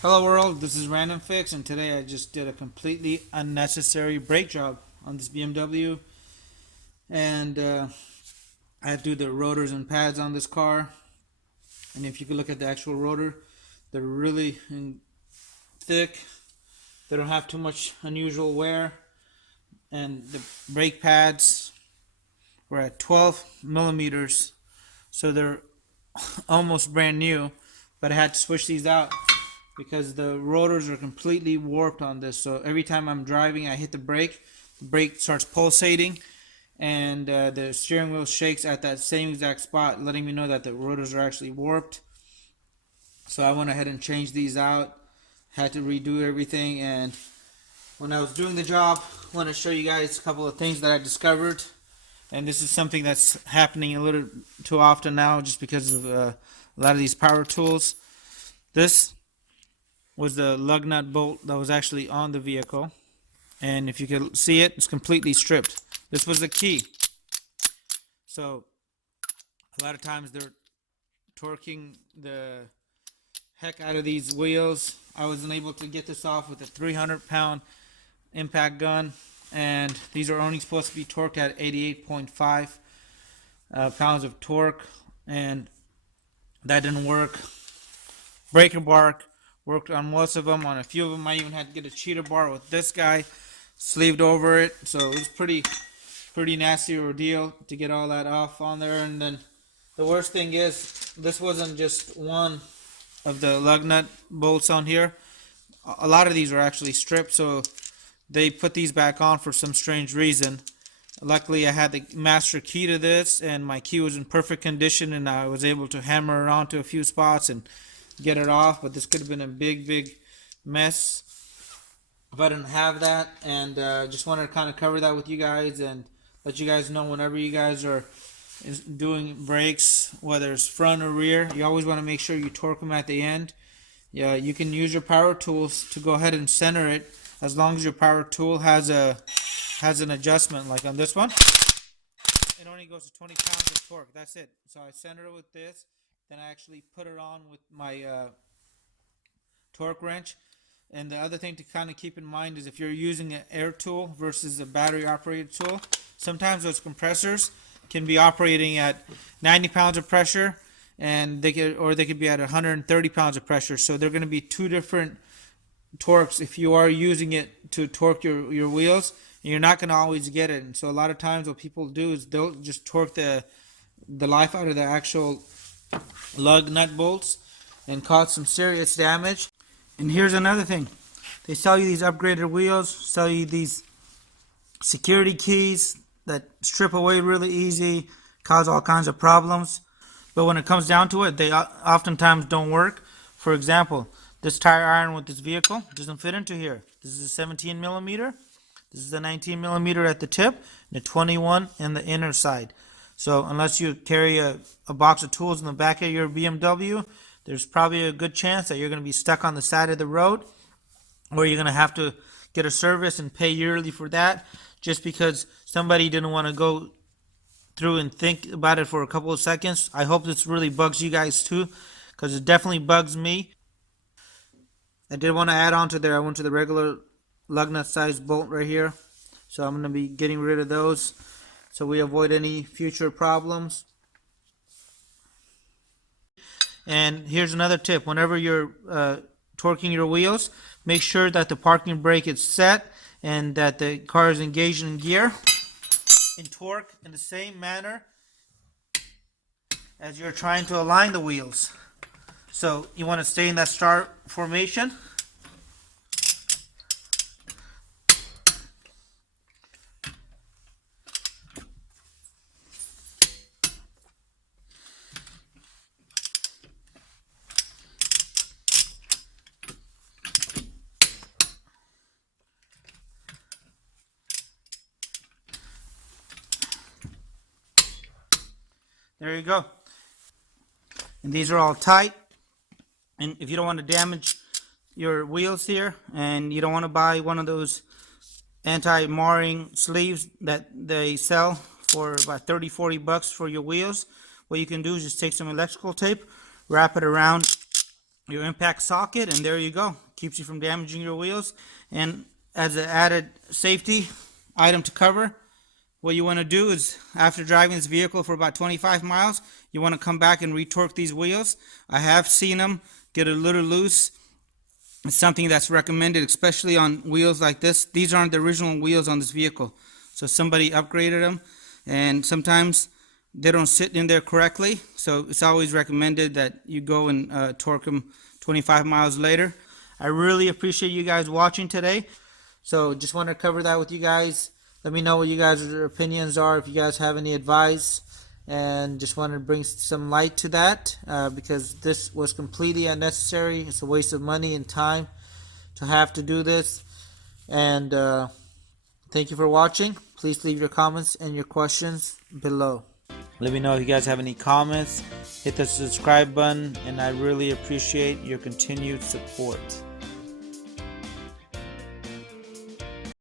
Hello world, this is Random Fix, and today I just did a completely unnecessary brake job on this BMW, and I had to do the rotors and pads on this car. And if you could look at the actual rotor, they're really thick. They don't have too much unusual wear, and the brake pads were at 12 millimeters, so they're almost brand new. But I had to switch these out because the rotors are completely warped on this. So every time I'm driving, I hit the brake starts pulsating, and the steering wheel shakes at that same exact spot, letting me know that the rotors are actually warped. So I went ahead and changed these out. Had to redo everything, and when I was doing the job, I want to show you guys a couple of things that I discovered. And this is something that's happening a little too often now, just because of a lot of these power tools. This was the lug nut bolt that was actually on the vehicle, and if you can see it, it's completely stripped. This was the key. So a lot of times they're torquing the heck out of these wheels. I wasn't able to get this off with a 300-pound impact gun, and these are only supposed to be torqued at 88.5 pounds of torque, and that didn't work. Breaker bar worked on most of them. On a few of them, I even had to get a cheater bar with this guy sleeved over it. So it was pretty nasty ordeal to get all that off on there. And then the worst thing is, this wasn't just one of the lug nut bolts on here. A lot of these are actually stripped, so they put these back on for some strange reason. Luckily, I had the master key to this, and my key was in perfect condition, and I was able to hammer it onto a few spots and get it off. But this could have been a big mess if I didn't have that. And just wanted to kind of cover that with you guys and let you guys know, whenever you guys are doing brakes, whether it's front or rear, you always want to make sure you torque them at the end. Yeah, you can use your power tools to go ahead and center it, as long as your power tool has an adjustment. Like on this one, it only goes to 20 pounds of torque. That's it. So I center it with this, then I actually put it on with my torque wrench. And the other thing to kind of keep in mind is, if you're using an air tool versus a battery operated tool, sometimes those compressors can be operating at 90 pounds of pressure, and they could be at 130 pounds of pressure. So they're going to be two different torques if you are using it to torque your wheels, and you're not going to always get it. And so a lot of times what people do is they'll just torque the life out of the actual lug nut bolts and cause some serious damage. And here's another thing: they sell you these upgraded wheels, sell you these security keys that strip away really easy, cause all kinds of problems. But when it comes down to it, they oftentimes don't work. For example, this tire iron with this vehicle doesn't fit into here. This is a 17 millimeter. This is a 19 millimeter at the tip, and a 21 in the inner side. So unless you carry a box of tools in the back of your BMW, there's probably a good chance that you're going to be stuck on the side of the road, or you're going to have to get a service and pay yearly for that, just because somebody didn't want to go through and think about it for a couple of seconds. I hope this really bugs you guys too, because it definitely bugs me. I did want to add on to there, I went to the regular lug nut size bolt right here, so I'm going to be getting rid of those so we avoid any future problems. And here's another tip: whenever you're torquing your wheels, make sure that the parking brake is set and that the car is engaged in gear, and torque in the same manner as you're trying to align the wheels. So you want to stay in that star formation. There you go. And these are all tight. And if you don't want to damage your wheels here, and you don't want to buy one of those anti-marring sleeves that they sell for about 30-40 bucks for your wheels, what you can do is just take some electrical tape, wrap it around your impact socket, and there you go. Keeps you from damaging your wheels. And as an added safety item to cover, what you want to do is, after driving this vehicle for about 25 miles, you want to come back and retorque these wheels. I have seen them get a little loose. It's something that's recommended, especially on wheels like this. These aren't the original wheels on this vehicle, so somebody upgraded them, and sometimes they don't sit in there correctly. So it's always recommended that you go and torque them 25 miles later. I really appreciate you guys watching today. So just want to cover that with you guys. Let me know what you guys' opinions are, if you guys have any advice, and just want to bring some light to that because this was completely unnecessary. It's a waste of money and time to have to do this. And thank you for watching. Please leave your comments and your questions below. Let me know if you guys have any comments. Hit the subscribe button, and I really appreciate your continued support.